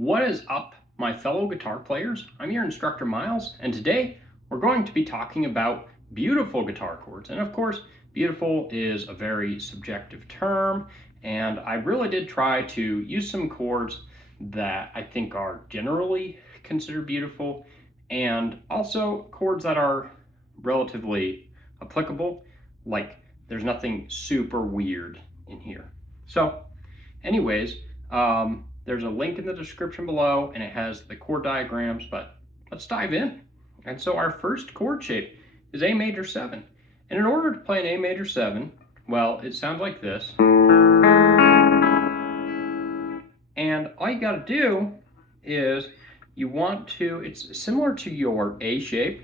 What is up, my fellow guitar players? I'm your instructor Miles, and today we're going to be talking about beautiful guitar chords. And of course, beautiful is a very subjective term, and I really did try to use some chords that I think are generally considered beautiful, and also chords that are relatively applicable, like there's nothing super weird in here. So anyways, there's a link in the description below and it has the chord diagrams, but let's dive in. And so our first chord shape is A major 7. And in order to play an A major 7, well, it sounds like this. And all you got to do is you want to, it's similar to your A shape,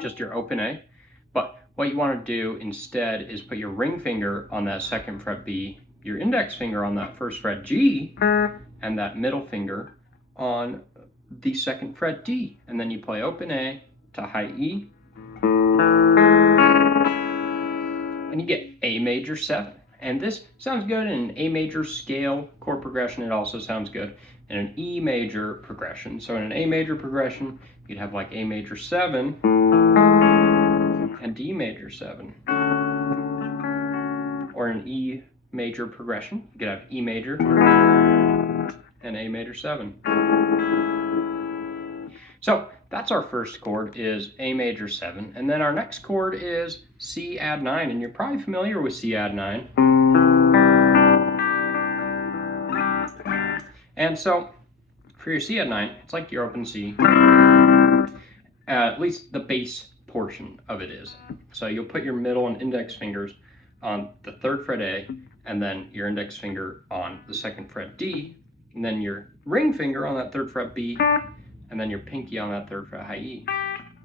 just your open A. But what you want to do instead is put your ring finger on that second fret B, your index finger on that first fret G, and that middle finger on the second fret D. And then you play open A to high E, and you get A major 7. And this sounds good in an A major scale chord progression. It also sounds good in an E major progression. So in an A major progression, you'd have like A major 7 and D major 7. Or an E major progression, you could have E major and A major 7. So that's our first chord, is A major 7. And then our next chord is C add 9. And you're probably familiar with C add 9. And so for your C add 9, it's like your open C. At least the bass portion of it is. So you'll put your middle and index fingers on the third fret A, and then your index finger on the second fret D, and then your ring finger on that third fret B, and then your pinky on that third fret high E.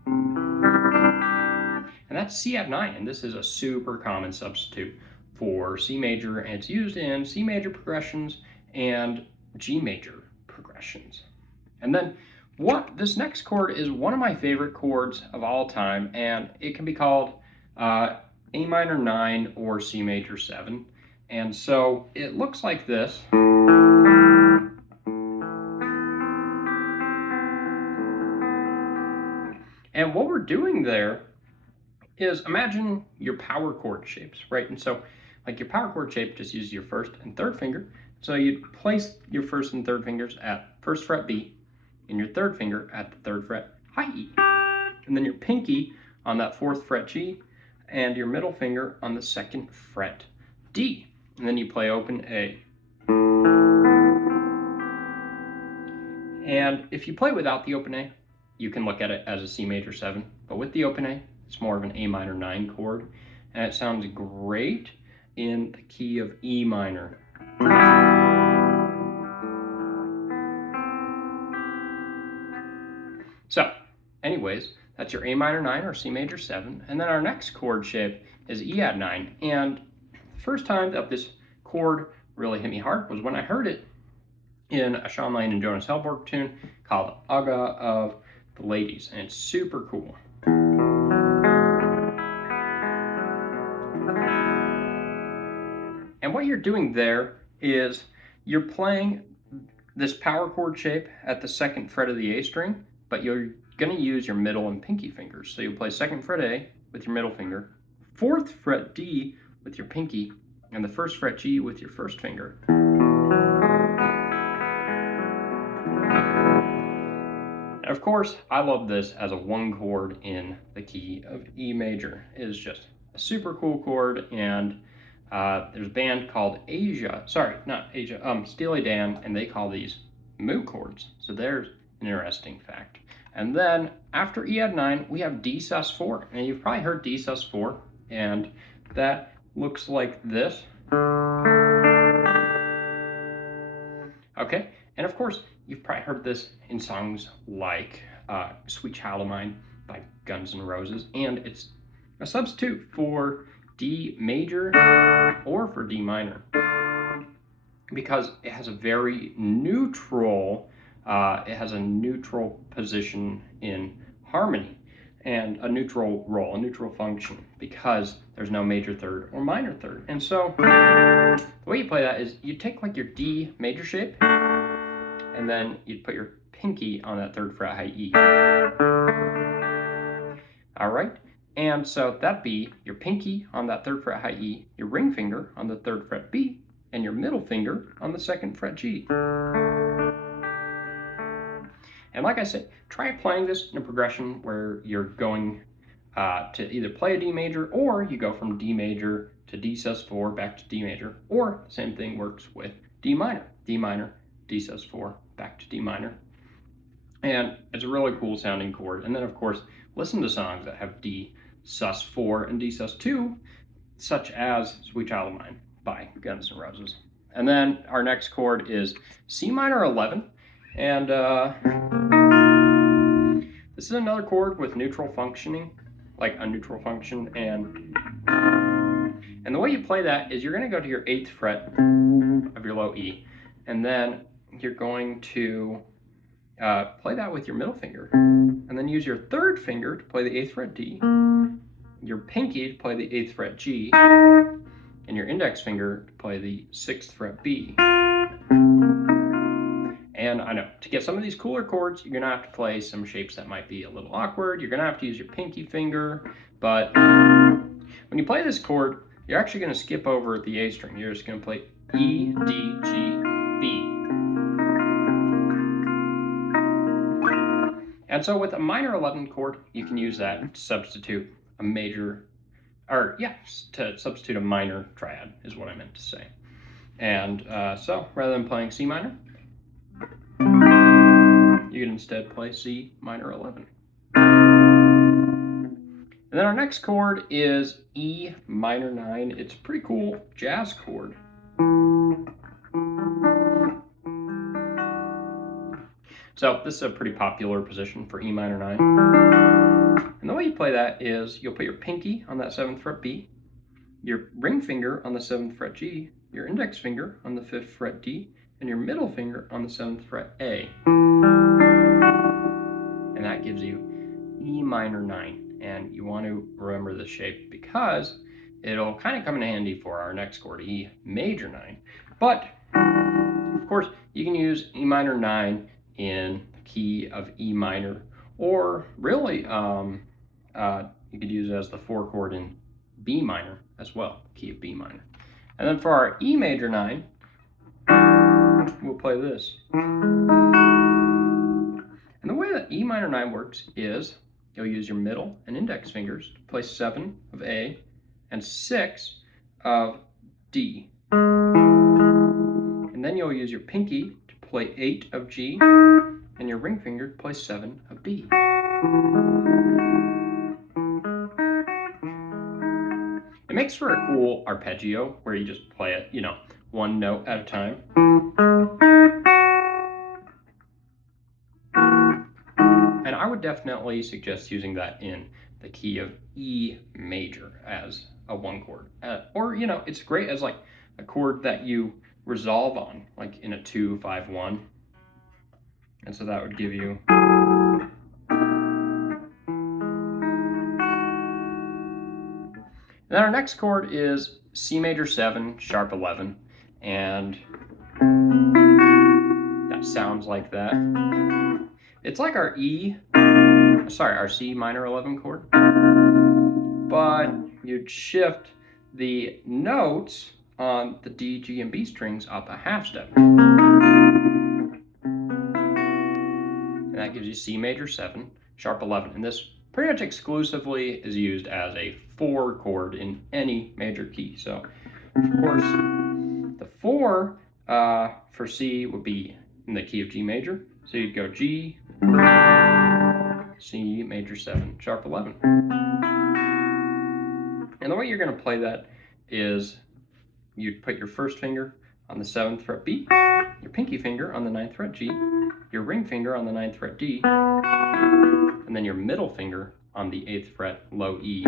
And that's C add 9, and this is a super common substitute for C major, and it's used in C major progressions and G major progressions. And then this next chord is one of my favorite chords of all time, and it can be called A minor 9 or C major 7. And so it looks like this. And what we're doing there is, imagine your power chord shapes, right? And so like your power chord shape just uses your first and third finger. So you'd place your first and third fingers at first fret B, and your third finger at the third fret high E. And then your pinky on that fourth fret G, and your middle finger on the second fret D. And then you play open A. And if you play without the open A, you can look at it as a C major 7. But with the open A, it's more of an A minor 9 chord. And it sounds great in the key of E minor. So anyways, that's your A minor 9 or C major 7. And then our next chord shape is E add 9. And the first time that this chord really hit me hard was when I heard it in a Shawn Lane and Jonas Hellborg tune called Aga of the Ladies. And it's super cool. And what you're doing there is you're playing this power chord shape at the second fret of the A string, but you're going to use your middle and pinky fingers. So you'll play second fret A with your middle finger, fourth fret D with your pinky, and the first fret G with your first finger. And of course, I love this as a one chord in the key of E major. It is just a super cool chord, and there's a band called Steely Dan, and they call these moo chords. So there's an interesting fact. And then after E add 9, we have D sus4. And you've probably heard D sus4, and that looks like this. Okay, and of course, you've probably heard this in songs like Sweet Child of Mine by Guns N' Roses, and it's a substitute for D major or for D minor, because it has a very neutral, position in harmony, and a neutral role, a neutral function, because there's no major third or minor third. And so The way you play that is you take like your D major shape, and then you'd put your pinky on that 3rd fret high E. All right, and so that'd be your pinky on that 3rd fret high E, your ring finger on the 3rd fret B, and your middle finger on the 2nd fret G. And like I said, try playing this in a progression where you're going to either play a D major, or you go from D major to D sus4 back to D major, or the same thing works with D minor, D sus4 back to D minor. And it's a really cool sounding chord. And then of course, listen to songs that have D sus4 and D sus2, such as Sweet Child of Mine by Guns N' Roses. And then our next chord is C minor 11. And this is another chord with neutral functioning, like a neutral function. And the way you play that is you're going to go to your 8th fret of your low E, and then you're going to play that with your middle finger, and then use your 3rd finger to play the 8th fret D, your pinky to play the 8th fret G, and your index finger to play the 6th fret B. And I know, to get some of these cooler chords, you're gonna have to play some shapes that might be a little awkward. You're gonna have to use your pinky finger, but when you play this chord, you're actually gonna skip over the A string. You're just gonna play E, D, G, B. And so with a minor 11 chord, you can use that to substitute a major, or yeah, to substitute a minor triad is what I meant to say. And so rather than playing C minor, you can instead play C minor 11. And then our next chord is E minor 9. It's a pretty cool jazz chord. So this is a pretty popular position for E minor 9. And the way you play that is you'll put your pinky on that 7th fret B, your ring finger on the 7th fret G, your index finger on the 5th fret D, and your middle finger on the 7th fret A. And that gives you E minor 9. And you want to remember this shape because it'll kind of come in handy for our next chord, E major 9. But of course, you can use E minor 9 in the key of E minor, or really you could use it as the 4 chord in B minor as well, key of B minor. And then for our E major 9, we'll play this. And the way that E minor 9 works is you'll use your middle and index fingers to play 7 of A and 6 of D. And then you'll use your pinky to play 8 of G and your ring finger to play 7 of B. It makes for a cool arpeggio where you just play it, you know, one note at a time. And I would definitely suggest using that in the key of E major as a 1 chord. Or, you know, it's great as like a chord that you resolve on, like in a 2-5-1. And so that would give you. And then our next chord is C major 7, sharp 11. And that sounds like that. It's like our our C minor 11 chord, but you'd shift the notes on the D, G, and B strings up a half step. And that gives you C major 7, sharp 11. And this pretty much exclusively is used as a 4 chord in any major key. So, of course, the 4 for C would be in the key of G major. So you'd go G, C major 7, sharp 11. And the way you're going to play that is you'd put your first finger on the 7th fret B, your pinky finger on the 9th fret G, your ring finger on the 9th fret D, and then your middle finger on the 8th fret low E.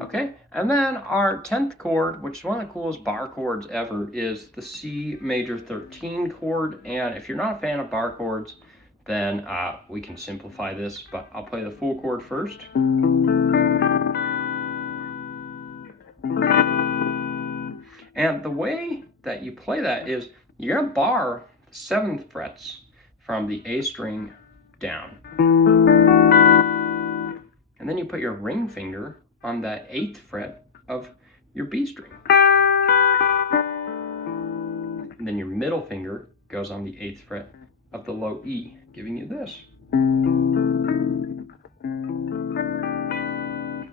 Okay, and then our 10th chord, which is one of the coolest bar chords ever, is the C major 13 chord. And if you're not a fan of bar chords, then we can simplify this, but I'll play the full chord first. And the way that you play that is you're gonna bar the 7th frets from the A string down. And then you put your ring finger on the 8th fret of your B string. And then your middle finger goes on the 8th fret of the low E, giving you this.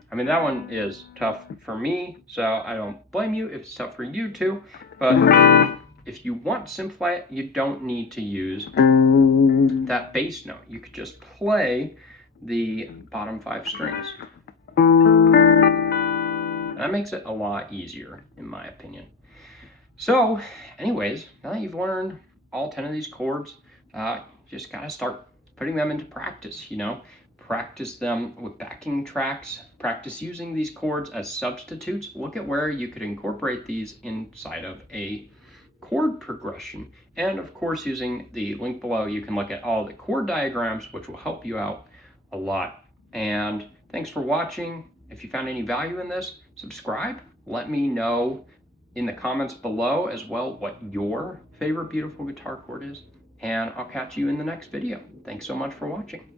I mean, that one is tough for me, so I don't blame you if it's tough for you too. But if you want to simplify it, you don't need to use that bass note. You could just play the bottom 5 strings. That makes it a lot easier, in my opinion. So, anyways, now that you've learned all 10 of these chords, you just gotta start putting them into practice, you know? Practice them with backing tracks, practice using these chords as substitutes. Look at where you could incorporate these inside of a chord progression. And of course, using the link below, you can look at all the chord diagrams, which will help you out a lot. And thanks for watching. If you found any value in this, subscribe. Let me know in the comments below as well what your favorite beautiful guitar chord is. And I'll catch you in the next video. Thanks so much for watching.